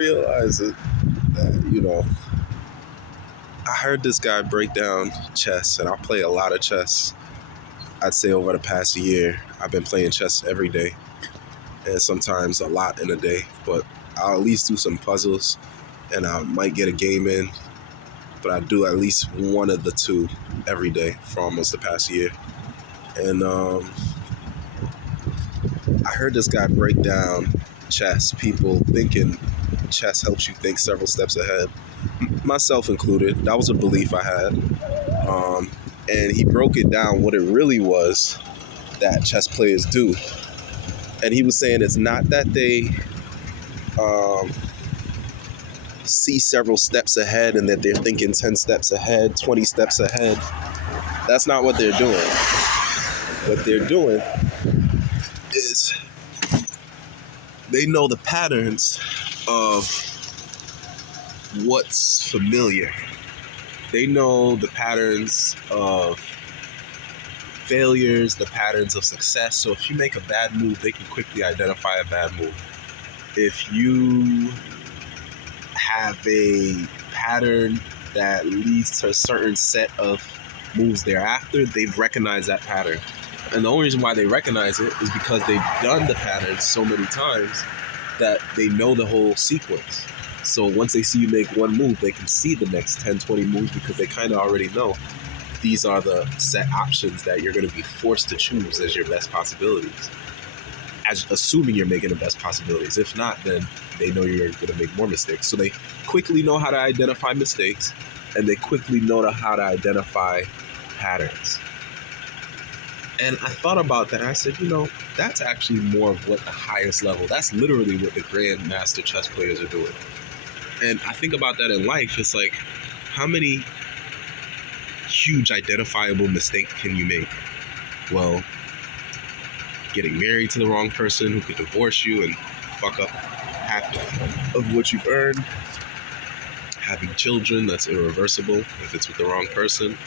Realize it, I heard this guy break down chess, and I play a lot of chess. I'd say over the past year, I've been playing chess every day, and sometimes a lot in a day, but I'll at least do some puzzles, and I might get a game in, but I do at least one of the two every day for almost the past year. And I heard this guy break down chess, people thinking chess helps you think several steps ahead, myself included. That was a belief I had. And he broke it down what it really was that chess players do. And he was saying it's not that they um, see several steps ahead and that they're thinking 10 steps ahead, 20 steps ahead. That's not what they're doing. What they're doing is they know the patterns of what's familiar. They know the patterns of failures, the patterns of success. So if you make a bad move, they can quickly identify a bad move. If you have a pattern that leads to a certain set of moves thereafter, they've recognized that pattern. And the only reason why they recognize it is because they've done the pattern so many times that they know the whole sequence. So once they see you make one move, they can see the next 10, 20 moves because they kind of already know these are the set options that you're going to be forced to choose as your best possibilities. As assuming you're making the best possibilities. If not, then they know you're going to make more mistakes. So they quickly know how to identify mistakes, and they quickly know how to identify patterns. And I thought about that. I said, that's actually more of what the highest level, that's literally what the grandmaster chess players are doing. And I think about that in life. It's like, how many huge identifiable mistakes can you make? Well, getting married to the wrong person who could divorce you and fuck up half of what you've earned. Having children, that's irreversible if it's with the wrong person.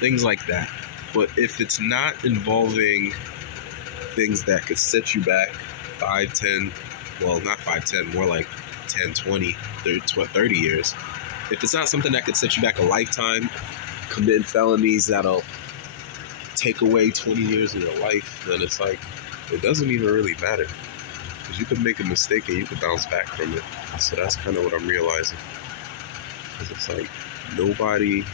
Things like that. But if it's not involving things that could set you back 5, 10, well, not 5, 10, more like 10, 20, 30 years. If it's not something that could set you back a lifetime, committing felonies that'll take away 20 years of your life, then it's like, it doesn't even really matter. Because you could make a mistake and you could bounce back from it. So that's kind of what I'm realizing. Because it's like, nobody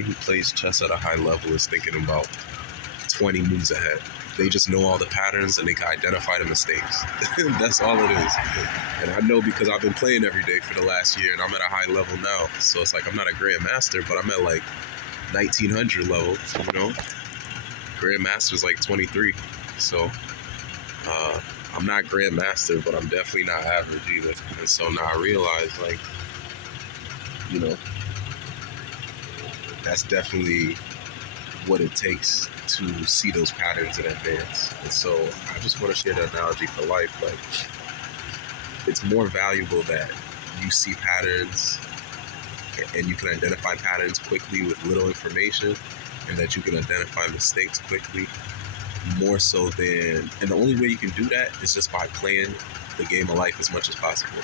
who plays chess at a high level is thinking about 20 moves ahead. They just know all the patterns and they can identify the mistakes. That's all it is. And I know because I've been playing every day for the last year and I'm at a high level now. So it's like I'm not a grandmaster, but I'm at like 1900 level, Grandmaster's like 23. So I'm not grandmaster, but I'm definitely not average either. And so now I realize, like, that's definitely what it takes to see those patterns in advance. And so I just want to share the analogy for life. Like, it's more valuable that you see patterns and you can identify patterns quickly with little information, and that you can identify mistakes quickly, more so than, and the only way you can do that is just by playing the game of life as much as possible,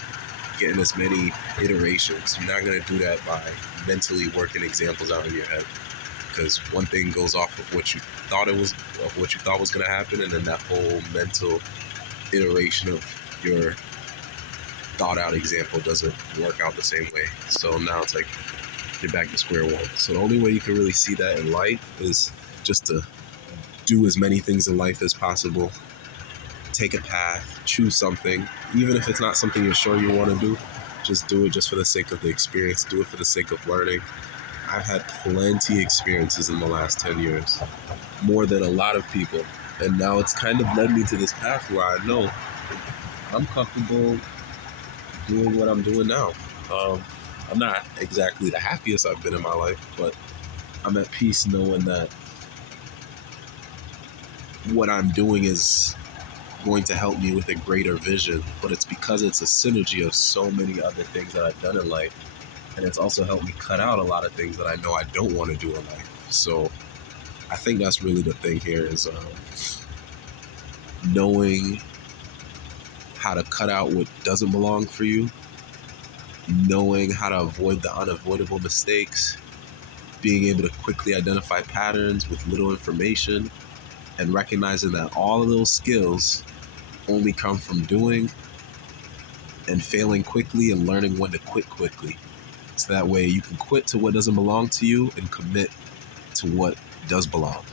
getting as many iterations. You're not going to do that by mentally working examples out in your head, because one thing goes off of what you thought was going to happen, and then that whole mental iteration of your thought out example doesn't work out the same way. So now it's like you're back to square one. So the only way you can really see that in life is just to do as many things in life as possible. Take a path, choose something, even if it's not something you're sure you want to do, just do it just for the sake of the experience, do it for the sake of learning. I've had plenty of experiences in the last 10 years, more than a lot of people. And now it's kind of led me to this path where I know I'm comfortable doing what I'm doing now. I'm not exactly the happiest I've been in my life, but I'm at peace knowing that what I'm doing is going to help me with a greater vision, but it's because it's a synergy of so many other things that I've done in life. And it's also helped me cut out a lot of things that I know I don't want to do in life. So I think that's really the thing here is knowing how to cut out what doesn't belong for you, knowing how to avoid the unavoidable mistakes, being able to quickly identify patterns with little information, and recognizing that all of those skills only come from doing and failing quickly and learning when to quit quickly. So that way you can quit to what doesn't belong to you and commit to what does belong.